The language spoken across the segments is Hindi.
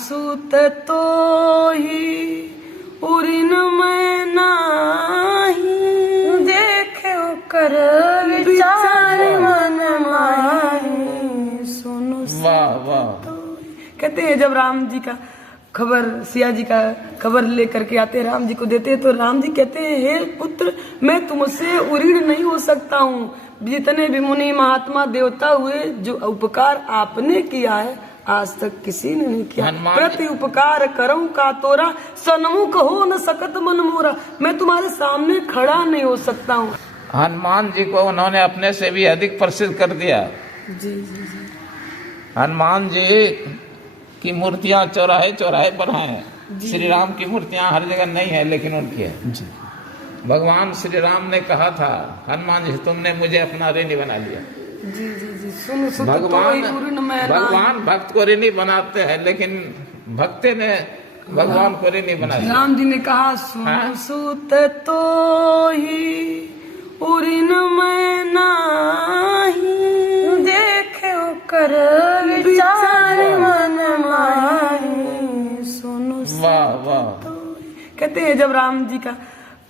सुत तो ही उरिन में नाही, देखे कर विचार मन माही। सुनो वाह वाह। कहते हैं जब राम जी का खबर, सिया जी का खबर लेकर के आते हैं, राम जी को देते हैं, तो राम जी कहते हैं हे पुत्र, मैं तुमसे उरीण नहीं हो सकता हूँ। जितने भी मुनि महात्मा देवता हुए, जो उपकार आपने किया है आज तक किसी ने नहीं किया। प्रति उपकार करऊं का तोरा, सन्मुख हो न सकत मन मोरा। मैं तुम्हारे सामने खड़ा नहीं हो सकता हूँ। हनुमान जी को उन्होंने अपने से भी अधिक प्रसिद्ध कर दिया। जी जी जी। हनुमान जी की मूर्तियां चौराहे चौराहे पर हैं। श्री राम की मूर्तियां हर जगह नहीं है, लेकिन उनकी है। भगवान श्री राम ने कहा था, हनुमान जी तुमने मुझे अपना ऋणी बना लिया। जी जी जी। सुन भगवान भक्त को ऋणी बनाते हैं, लेकिन भक्ति ने भगवान को ऋणी बना दिया। राम जी ने कहा सुन सुत तो ही उरिन में नाही, देखे कर विचार मन माही। सुनो वाह वाह। कहते हैं जब राम जी का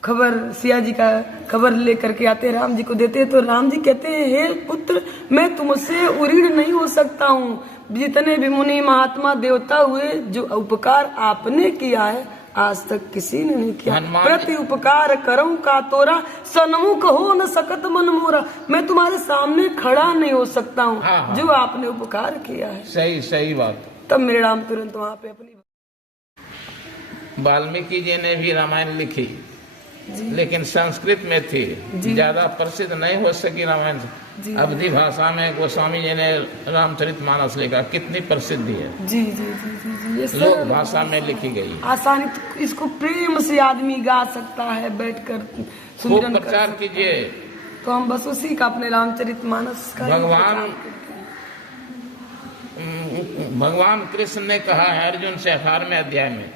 खबर, सिया जी का खबर लेकर के आते हैं, राम जी को देते हैं, तो राम जी कहते हैं हे पुत्र, मैं तुमसे उरीण नहीं हो सकता हूँ। जितने भी मुनि महात्मा देवता हुए, जो उपकार आपने किया है आज तक किसी ने नहीं किया। प्रति उपकार करऊं का तोरा, सन्मुख हो न सकत मन मोरा। मैं तुम्हारे सामने खड़ा नहीं हो सकता हूँ। जो आपने उपकार किया है। सही सही बात। तब मेरे राम तुरंत वहाँ पे अपनी वाल्मीकि जी ने भी रामायण लिखी, लेकिन संस्कृत में थी, ज्यादा प्रसिद्ध नहीं हो सकी रामायण। अवधी भाषा में गोस्वामी जी ने रामचरितमानस लिखा, कितनी प्रसिद्धि है। जी जी जी जी जी। लोक भाषा में लिखी गई। आसानी तो इसको प्रेम से आदमी गा सकता है बैठकर खूब प्रचार कीजिए। तो हम बस उसी का अपने रामचरितमानस का भगवान कृष्ण ने कहा है अर्जुन से 18वें अध्याय में,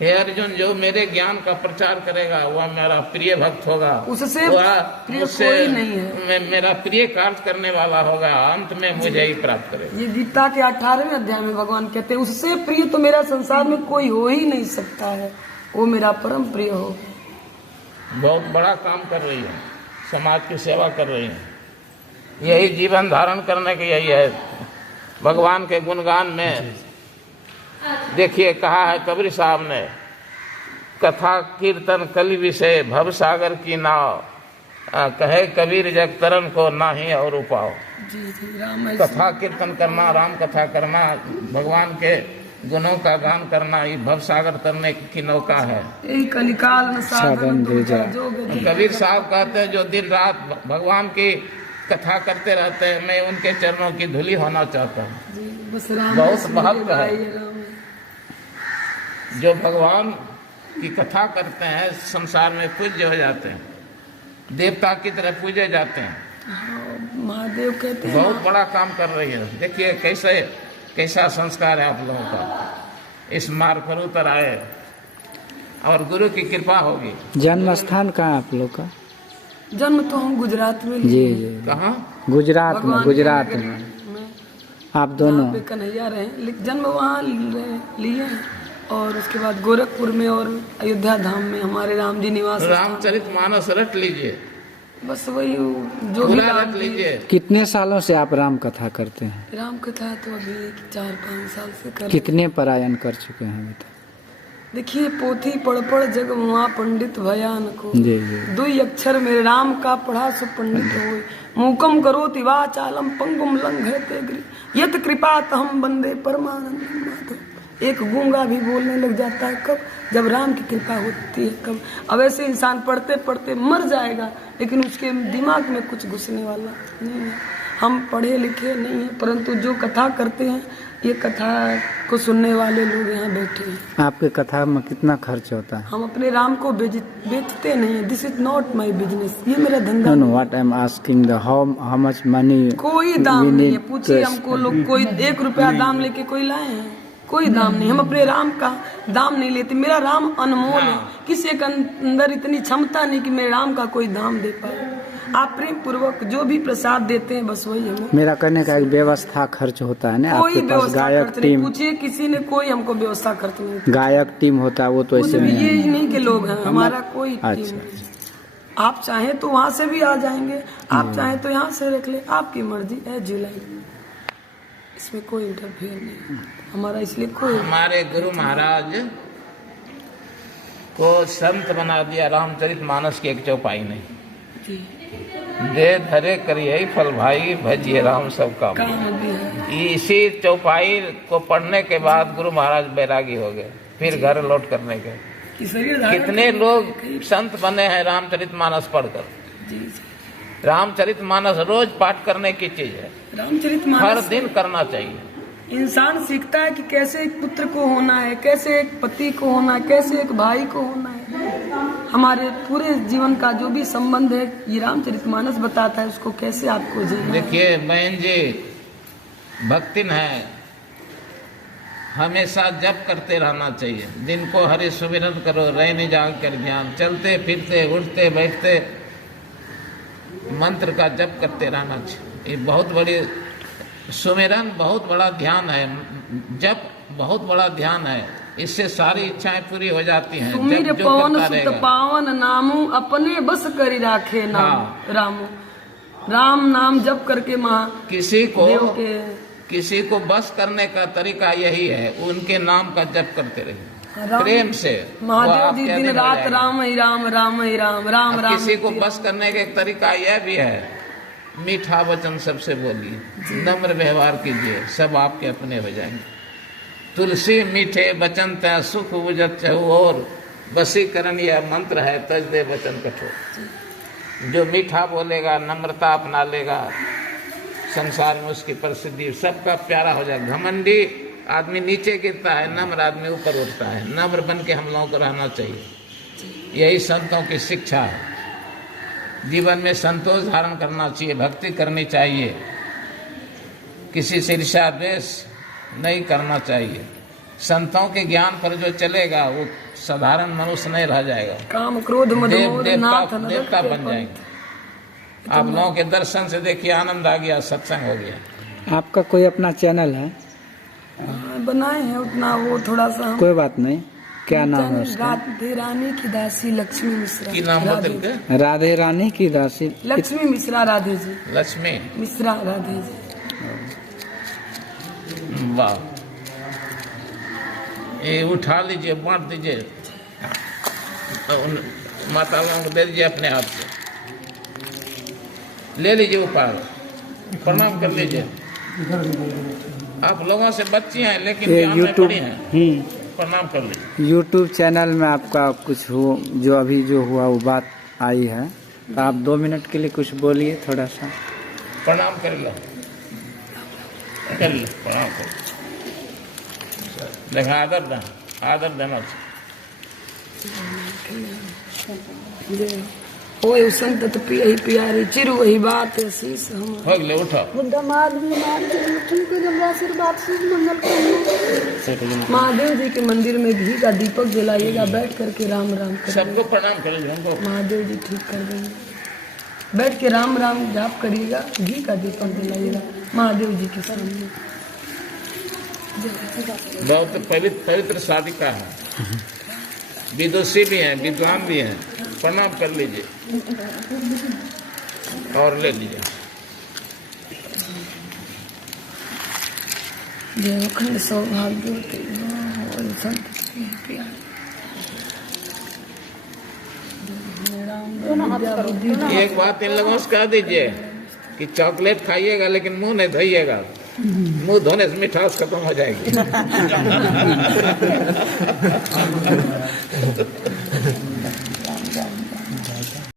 हे अर्जुन, जो मेरे ज्ञान का प्रचार करेगा वह मेरा प्रिय भक्त होगा, उससे मुझसे मेरा प्रिय कार्य करने वाला होगा, अंत में मुझे ही प्राप्त करेगा। ये गीता के 18वें अध्याय में भगवान कहते हैं उससे प्रिय तो मेरा संसार में कोई हो ही नहीं सकता है, वो मेरा परम प्रिय हो। बहुत बड़ा काम कर रही है, समाज की सेवा कर रही है। यही जीवन धारण करने की यही है। भगवान के गुणगान में देखिए कहा है कबीर साहब ने, कथा कीर्तन कलि विषय भव सागर की नाव, कहे कबीर जग तरन को नाही और उपाओ। कथा कीर्तन करना, राम कथा करना, भगवान के गुणों का गान करना, ये भव सागर तरने की नौका है। कलिकाल में साधन भेजा। कबीर साहब कहते हैं जो दिन रात भगवान की कथा करते रहते हैं, मैं उनके चरणों की धूली होना चाहता हूँ। बहुत महत्व है। जो भगवान की कथा करते हैं संसार में पूज्य हो जाते हैं, देवता की तरह पूजे जाते हैं। महादेव कहते हैं बहुत बड़ा काम कर रही है। देखिए कैसा संस्कार है आप लोगों का, इस मार्ग पर उतर आए और गुरु की कृपा होगी। जन्म स्थान कहाँ आप लोग का? जन्म तो हम गुजरात में। जी जी। कहाँ? गुजरात में। आप दोनों कन्हैया रहे, जन्म वहाँ लिए हैं, और उसके बाद गोरखपुर में और अयोध्या धाम में हमारे राम जी निवास। रामचरितमानस रट लीजिए, बस वही जो भी रट लीजिए। कितने सालों से आप राम कथा करते हैं? राम कथा तो अभी 4-5 साल से कर। कितने पारायण कर चुके हैं अभी तक? देखिए पोथी पढ़ जग मुआ पंडित भयान को, जी जी। 2 अक्षर मेरे राम का पढ़ा सो पंडित होय, मूकम करोति वाचालम पंगुम लंघयते गिरि यत कृपा तहम बंदे परमानंद माधव। एक गूंगा भी बोलने लग जाता है कब? जब राम की कृपा होती है कब। अब ऐसे इंसान पढ़ते पढ़ते मर जाएगा, लेकिन उसके दिमाग में कुछ घुसने वाला नहीं है। हम पढ़े लिखे नहीं है, परंतु जो कथा करते हैं, ये कथा को सुनने वाले लोग यहाँ बैठे हैं। आपके कथा में कितना खर्च होता है? हम अपने राम को बेचते नहीं है। This is not my business, ये मेरा धंधा। Know what I am asking the how much money. कोई दाम नहीं है, पूछिए हमको लोग, कोई 1 रुपया दाम लेके कोई लाए हैं? कोई दाम नहीं। हम अपने राम का दाम नहीं लेते। मेरा राम अनमोल है, किसी के अंदर इतनी क्षमता नहीं कि मेरे राम का कोई दाम दे पाए। आप प्रेम पूर्वक जो भी प्रसाद देते हैं बस वही हमें। मेरा कहने का एक व्यवस्था खर्च होता है ना, कोई आपके पास व्यवस्था गायक खर्च नहीं, टीम, पूछिए किसी ने, कोई हमको व्यवस्था खर्च नहीं। गायक टीम होता है वो तो ऐसे कुछ भी नहीं ये है। नहीं के लोग हैं, हमारा कोई टीम अच्छा, नहीं। आप चाहें तो वहाँ से भी आ जाएंगे, आप चाहें तो यहाँ से रख ले, आपकी मर्जी है जुलाई, इसमें कोई इंटरफेयर नहीं हमारा, इसलिए कोई। हमारे गुरु महाराज को संत बना दिया रामचरित मानस की एक चौपाई ने। दे धरे करिए फल भाई भजिए राम सब काम। काम भी है। इसी चौपाई को पढ़ने के बाद गुरु महाराज बैरागी हो गए, फिर घर लौट करने गए। कि शरीर धारण कितने लोग संत बने हैं रामचरित मानस पढ़कर। जी, रामचरित मानस रोज पाठ करने की चीज है, रामचरित हर मानस दिन करना चाहिए। इंसान सीखता है कि कैसे एक पुत्र को होना है, कैसे एक पति को होना है, कैसे एक भाई को होना है। हमारे पूरे जीवन का जो भी संबंध है ये रामचरितमानस बताता है, उसको कैसे आपको जीना है। देखिए बहन जी, भक्तिन है, हमेशा जप करते रहना चाहिए। दिन को हरि सुमिरन करो, रहने जाग कर ज्ञान, चलते फिरते उठते बैठते मंत्र का जप करते रहना चाहिए। ये बहुत बड़ी सुमिरन, बहुत बड़ा ध्यान है, जप बहुत बड़ा ध्यान है, इससे सारी इच्छाएं पूरी हो जाती हैं। सुमिर जप जो पवन करता सुत रहेगा। पावन नामू, अपने बस करी राखे नाम। हाँ। रामू, राम नाम जप करके महा किसी को देव के किसी को बस करने का तरीका यही है, उनके नाम का जप करते रहिए राम- प्रेम से। वो महादेव आपके जी अधीन दिन हो रात जाएगा। राम ही राम, राम ही राम, राम अब राम। किसी को बस करने का एक तरीका यह भी है, मीठा वचन सबसे बोलिए, नम्र व्यवहार कीजिए, सब आपके अपने हो जाएंगे। तुलसी मीठे वचन तय सुख बुझत चहु और, वसीकरण यह मंत्र है तज दे वचन कठोर। जो मीठा बोलेगा, नम्रता अपना लेगा, संसार में उसकी प्रसिद्धि सबका प्यारा हो जाएगा। घमंडी आदमी नीचे गिरता है, नम्र आदमी ऊपर उठता है। नम्र बन के हम लोगों को रहना चाहिए, यही संतों की शिक्षा है। जीवन में संतोष धारण करना चाहिए, भक्ति करनी चाहिए, किसी से ईर्ष्या द्वेष नहीं करना चाहिए। संतों के ज्ञान पर जो चलेगा वो साधारण मनुष्य नहीं रह जाएगा, काम क्रोध मद मोह नाथ नरक देवता के बन पंथ। जाएंगे। आप लोगों के दर्शन से देखिए आनंद आ गया, सत्संग हो गया। आपका कोई अपना चैनल है? हाँ, बनाए हैं उतना, वो थोड़ा सा हम- कोई बात नहीं, क्या नाम है उसका? राधे रानी की दासी लक्ष्मी मिश्रा। की नाम राधे- बदल के राधे रानी की दासी। लक्ष्मी मिश्रा राधे जी, लक्ष्मी। मिश्रा राधे जी। वाह, ये उठा लीजिए, बांट दीजिए, उन माता लोगों को दे दीजिए अपने हाथ से, ले लीजिए ऊपर, प्रणाम कर लीजिए। आप लोगों से बच्ची हैं लेकिन ये ज्ञान में यूट्यूब बड़ी हैं, प्रणाम कर लीजिए। यूट्यूब चैनल में आपका कुछ हो, जो अभी जो हुआ वो बात आई है, तो आप 2 मिनट के लिए कुछ बोलिए थोड़ा सा। प्रणाम कर लो, कर लो, प्रणाम कर लो। देखा आदर देना, आदर देना चाहिए। ओए संत तो पियही प्यारी, चिरु वही बात शीस हम। हो गए, उठो। दामाद बीमार ठीक है, जब आशीर्वाद से मंगल करो। महादेव जी के मंदिर में घी का दीपक जलाइएगा, बैठ करके राम राम करिए। सबको प्रणाम कर लीजिए, उनको महादेव जी ठीक कर देंगे। बैठ के राम राम जाप करिएगा, घी का दीपक जलाइएगा महादेव जी के सामने। बहुत पवित्र साधिका है, विदुषी भी हैं, विद्वान भी हैं। प्रणाम कर लीजिए और ले लीजिए। जय अखंड सौभाग्य संत एक बात इन लोगों से कह दीजिए कि चॉकलेट खाइएगा लेकिन मुंह नहीं धोइएगा, मुंह धोने से मिठास खत्म हो जाएगी।